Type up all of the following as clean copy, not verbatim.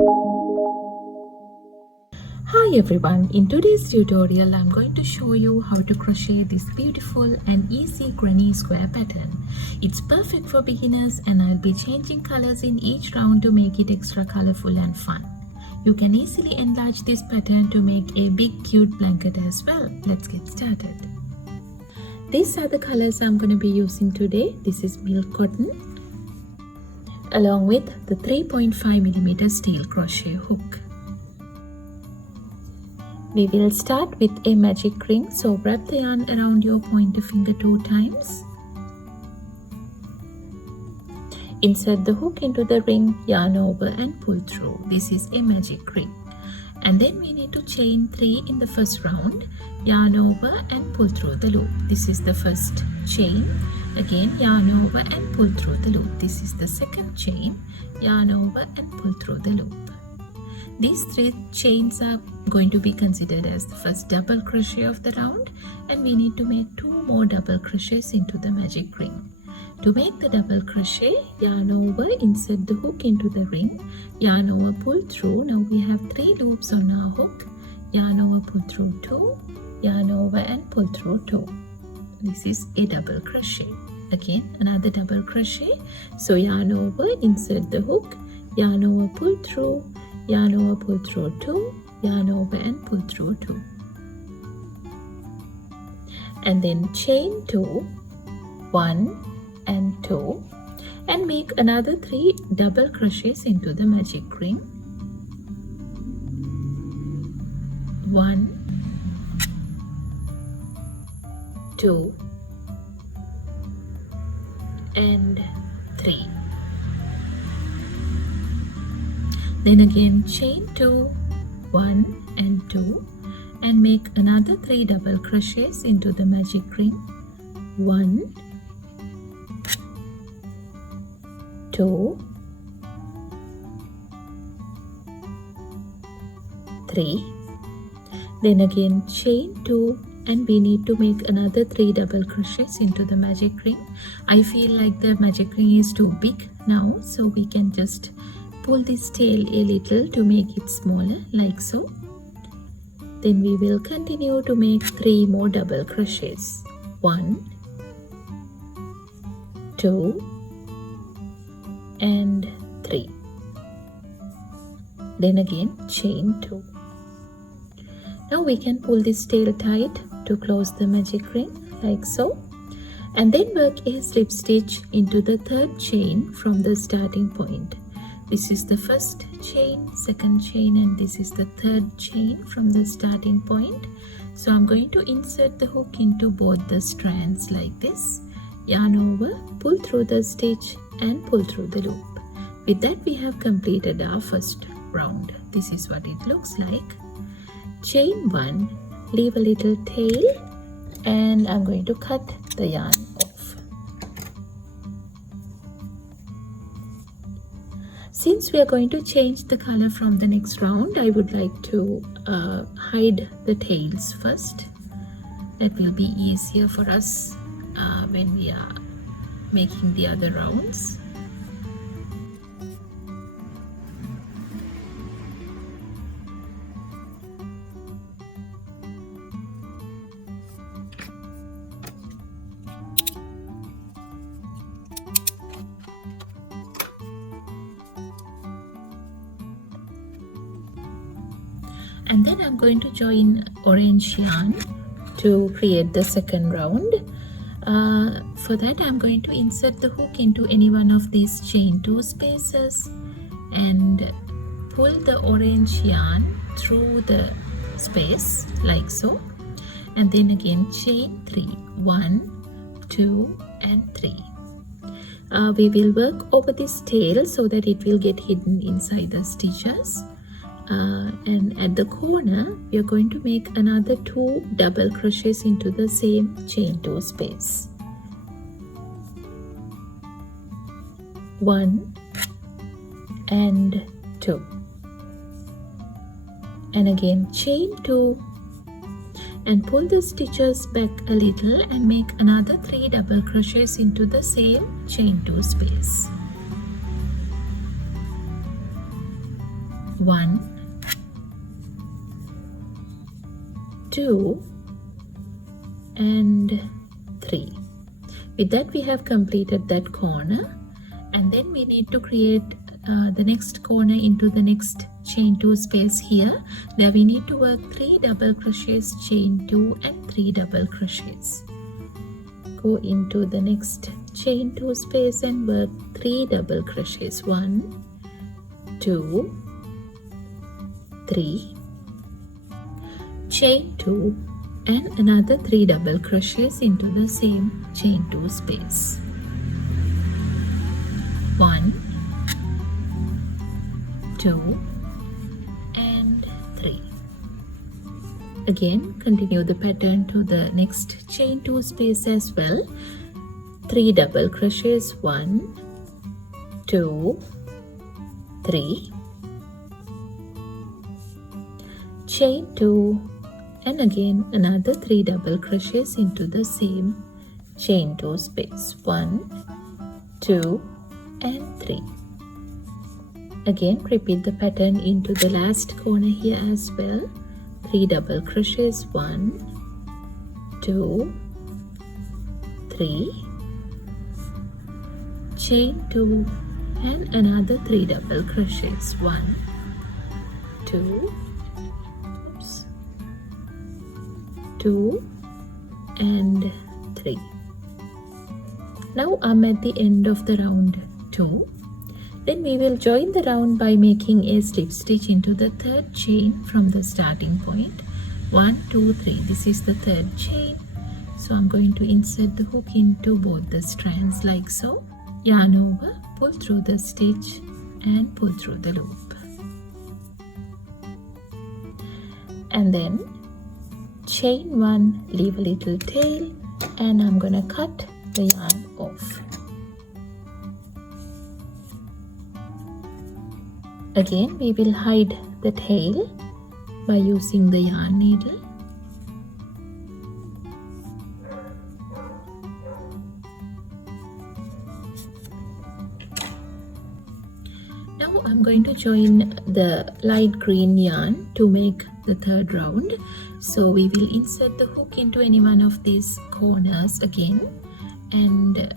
Hi everyone, in today's tutorial I'm going to show you how to crochet this beautiful and easy granny square pattern. It's perfect for beginners and I'll be changing colors in each round to make it extra colorful and fun. You can easily enlarge this pattern to make a big cute blanket as well. Let's get started. These are the colors I'm going to be using today. This is milk cotton along with the 3.5mm steel crochet hook. We will start with a magic ring, so wrap the yarn around your pointer finger 2 times. Insert the hook into the ring, yarn over and pull through. This is a magic ring. And then we need to chain 3 in the first round, yarn over and pull through the loop. This is the first chain. Again, yarn over and pull through the loop. This is the second chain, yarn over and pull through the loop. These 3 chains are going to be considered as the first double crochet of the round, and we need to make 2 more double crochets into the magic ring. To make the double crochet, yarn over, insert the hook into the ring, yarn over, pull through. Now we have 3 loops on our hook, yarn over, pull through 2, yarn over and pull through 2. This is a double crochet. Again, another double crochet. So yarn over, insert the hook, yarn over, pull through, yarn over, pull through 2, yarn over and pull through 2. And then chain 2, 1 and 2, and make another 3 double crochets into the magic ring. 1, 2 and 3. Then again chain 2, 1 and 2, and make another 3 double crochets into the magic ring. 1, 2, 3. Then again chain 2, and we need to make another 3 double crochets into the magic ring. I feel like the magic ring is too big now, so we can just pull this tail a little to make it smaller, like so. Then we will continue to make 3 more double crochets. 1, 2 and 3. Then again chain 2. Now we can pull this tail tight to close the magic ring, like so, and then work a slip stitch into the 3rd chain from the starting point. This is the first chain, second chain, and this is the 3rd chain from the starting point. So I'm going to insert the hook into both the strands like this, yarn over, pull through the stitch and pull through the loop. With that we have completed our first round. This is what it looks like. Chain 1, leave a little tail, and I'm going to cut the yarn off. Since we are going to change the color from the next round, I would like to hide the tails first. That will be easier for us when we are making the other rounds. And then I'm going to join orange yarn to create the second round. For that I'm going to insert the hook into any one of these chain 2 spaces and pull the orange yarn through the space like so, and then again chain 3, 1, 2 and 3. We will work over this tail so that it will get hidden inside the stitches. And at the corner we are going to make another 2 double crochets into the same chain 2 space. 1 and 2, and again chain 2 and pull the stitches back a little and make another 3 double crochets into the same chain 2 space. 1, 2 and 3. With that we have completed that corner, and then we need to create the next corner into the next chain 2 space here. There we need to work 3 double crochets, chain 2 and 3 double crochets. Go into the next chain 2 space and work 3 double crochets. 1, 2, 3, chain 2 and another 3 double crochets into the same chain 2 space. 1, 2 and 3. Again continue the pattern to the next chain 2 space as well. 3 double crochets. 1, 2, 3, chain 2 and again another 3 double crochets into the same chain 2 space. 1, 2 and 3. Again repeat the pattern into the last corner here as well. 3 double crochets. 1, 2, 3, chain 2 and another 3 double crochets. 1, 2, 2 and 3. Now I'm at the end of the round 2. Then we will join the round by making a slip stitch into the third chain from the starting point. 1, 2, 3. This is the third chain. So I'm going to insert the hook into both the strands like so. Yarn over, pull through the stitch and pull through the loop. And then chain 1, leave a little tail, and I'm gonna cut the yarn off. Again we will hide the tail by using the yarn needle. Now I'm going to join the light green yarn to make the third round. So we will insert the hook into any one of these corners again and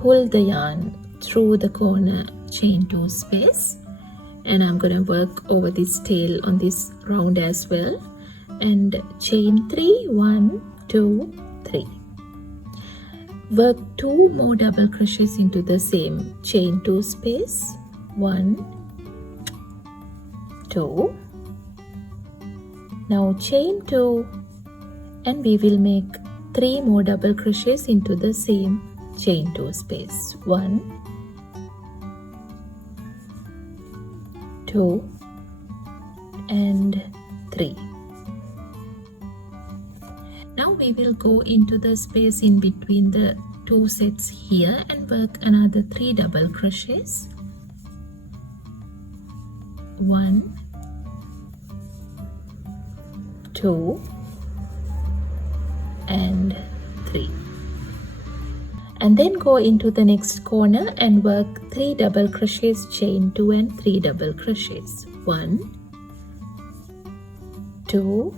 pull the yarn through the corner chain 2 space, and I'm going to work over this tail on this round as well, and chain 3, 1, 2, 3. Work 2 more double crochets into the same chain 2 space. 1, 2. Now chain 2 and we will make 3 more double crochets into the same chain 2 space. 1, 2 and 3. Now we will go into the space in between the 2 sets here and work another 3 double crochets. 1, 2 and 3. And then go into the next corner and work 3 double crochets, chain 2 and 3 double crochets. 1, 2,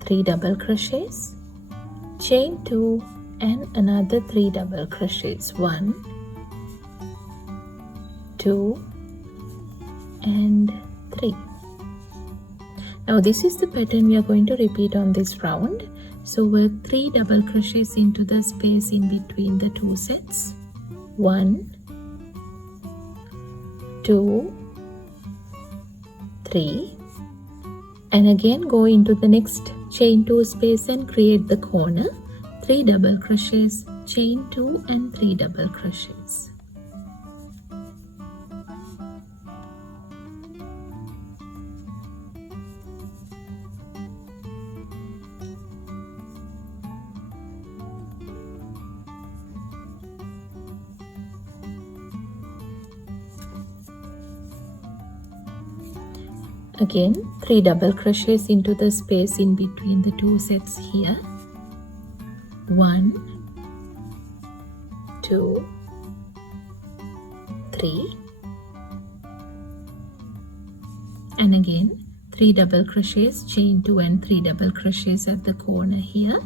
3 double crochets, chain 2 and another 3 double crochets. 1, 2 and 3. Now this is the pattern we are going to repeat on this round. So work 3 double crochets into the space in between the 2 sets. 1, 2, 3, and again go into the next chain 2 space and create the corner. 3 double crochets, chain 2 and 3 double crochets. Again 3 double crochets into the space in between the 2 sets here. 1, 2, 3, and again 3 double crochets, chain 2 and 3 double crochets at the corner here.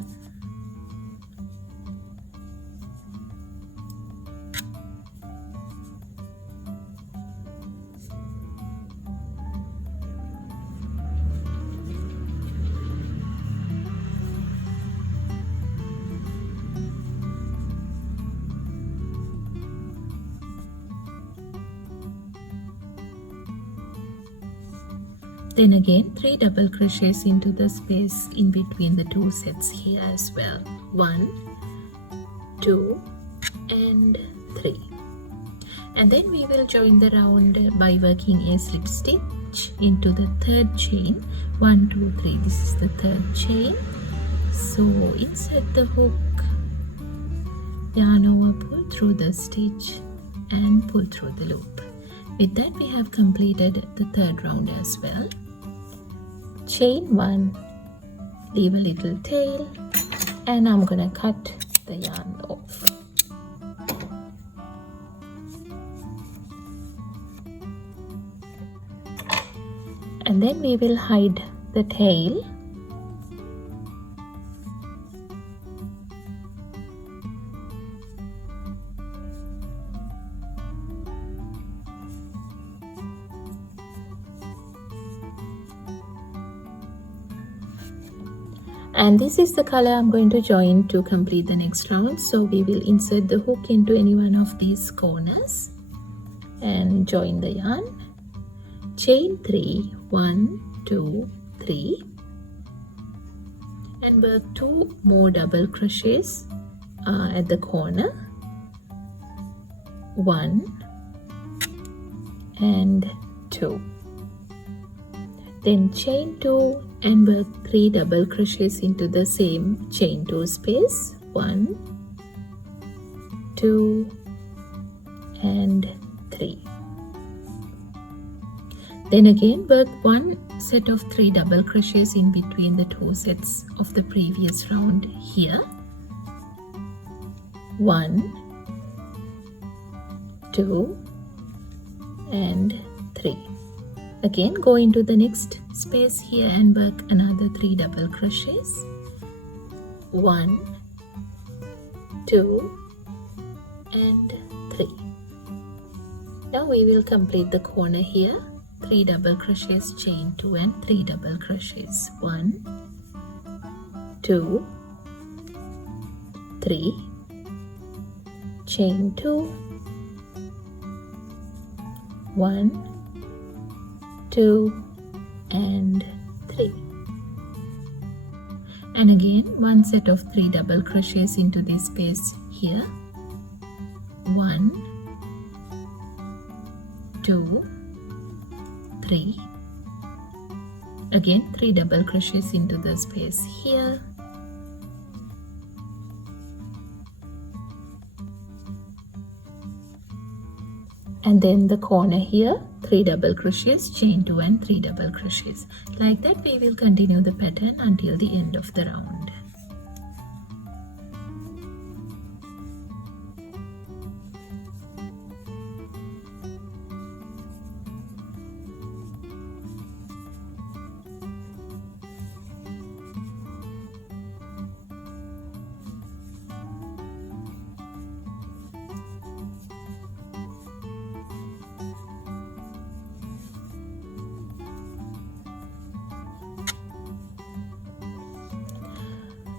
Then again 3 double crochets into the space in between the two sets here as well. 1, 2 and 3. And then we will join the round by working a slip stitch into the third chain. 1, 2, 3. This is the third chain. So insert the hook, yarn over, pull through the stitch and pull through the loop. With that we have completed the third round as well. Chain 1, leave a little tail, and I'm gonna cut the yarn off. And then we will hide the tail. And this is the color I'm going to join to complete the next round. So we will insert the hook into any one of these corners and join the yarn. Chain 3, 1, 2, 3, and work 2 more double crochets at the corner. 1 and 2. Then chain 2 and work 3 double crochets into the same chain 2 space. 1, 2 and 3. Then again work 1 set of 3 double crochets in between the 2 sets of the previous round here. 1, 2 and 3. Again go into the next space here and work another 3 double crochets. 1, 2 and 3. Now we will complete the corner here. 3 double crochets, chain 2 and 3 double crochets. 1, 2, 3, chain 2, 1, 2 and 3. And again 1 set of 3 double crochets into this space here. 1, 2, 3. Again 3 double crochets into the space here. And then the corner here, 3 double crochets, chain 2 and 3 double crochets. Like that we will continue the pattern until the end of the round.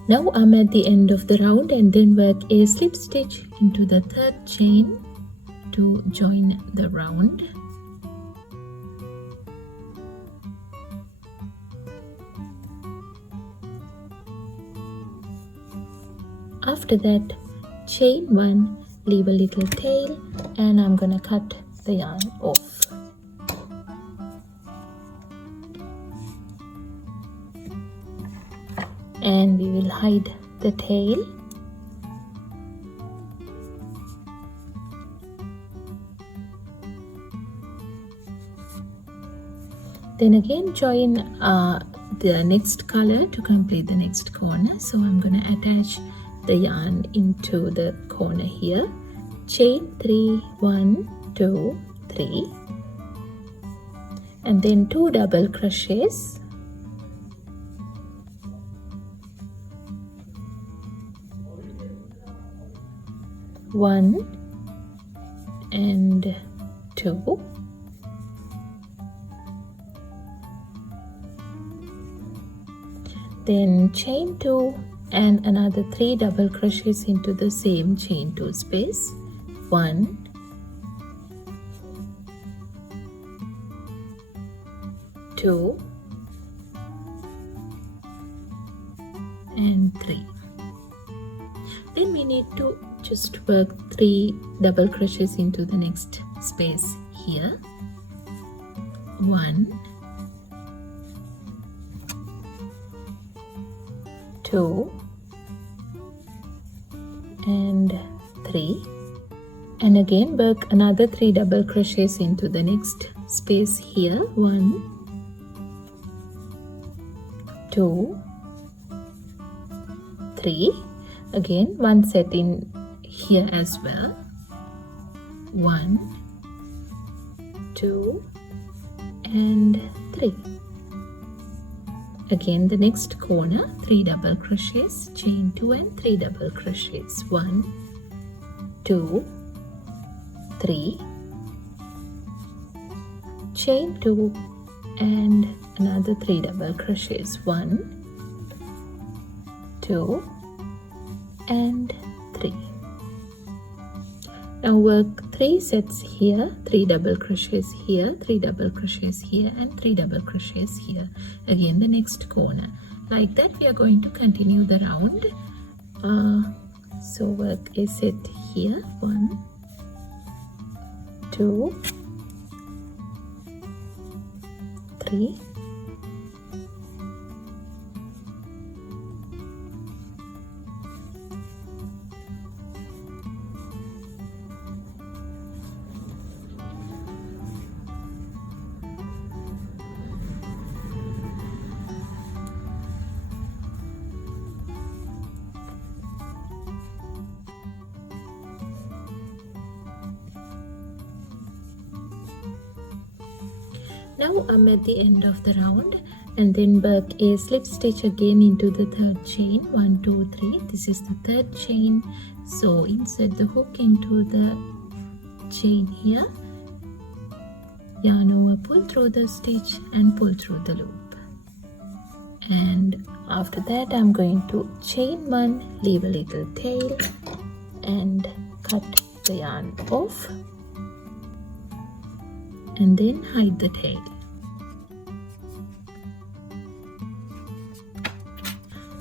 Now I'm at the end of the round, and then work a slip stitch into the third chain to join the round. After that, chain 1, leave a little tail, and I'm gonna cut the yarn off. And we will hide the tail. Then again join the next color to complete the next corner. So I'm going to attach the yarn into the corner here. Chain 3, 1, 2, 3. and then 2 double crochets, one and 2, then chain 2 and another 3 double crochets into the same chain 2 space, 1, 2 and 3. Then we need to just work 3 double crochets into the next space here, 1, 2 and 3, and again work another 3 double crochets into the next space here, 1, 2, 3, again one set in here as well, 1, 2 and 3. Again the next corner, 3 double crochets, chain 2 and 3 double crochets, 1, 2, 3, chain 2 and another 3 double crochets, 1, 2 and 3. Now work 3 sets here, 3 double crochets here, 3 double crochets here and 3 double crochets here. Again the next corner. Like that we are going to continue the round. So work a set here, 1, 2, 3, Now I'm at the end of the round, and then work a slip stitch again into the third chain, 1, 2, 3. This is the third chain, so insert the hook into the chain here, yarn over, pull through the stitch and pull through the loop. And after that I'm going to chain 1, leave a little tail and cut the yarn off, and then hide the tail.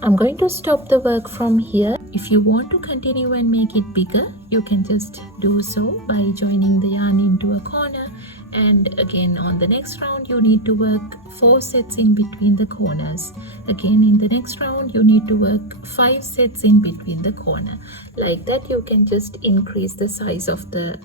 I'm going to stop the work from here. If you want to continue and make it bigger, you can just do so by joining the yarn into a corner, and again on the next round you need to work 4 sets in between the corners. Again in the next round you need to work 5 sets in between the corner. Like that you can just increase the size of the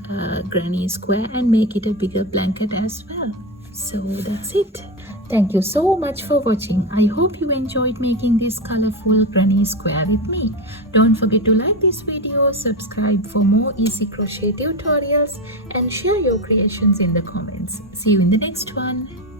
granny square and make it a bigger blanket as well. So that's it. Thank you so much for watching. I hope you enjoyed making this colorful granny square with me. Don't forget to like this video, subscribe for more easy crochet tutorials, and share your creations in the comments. See you in the next one.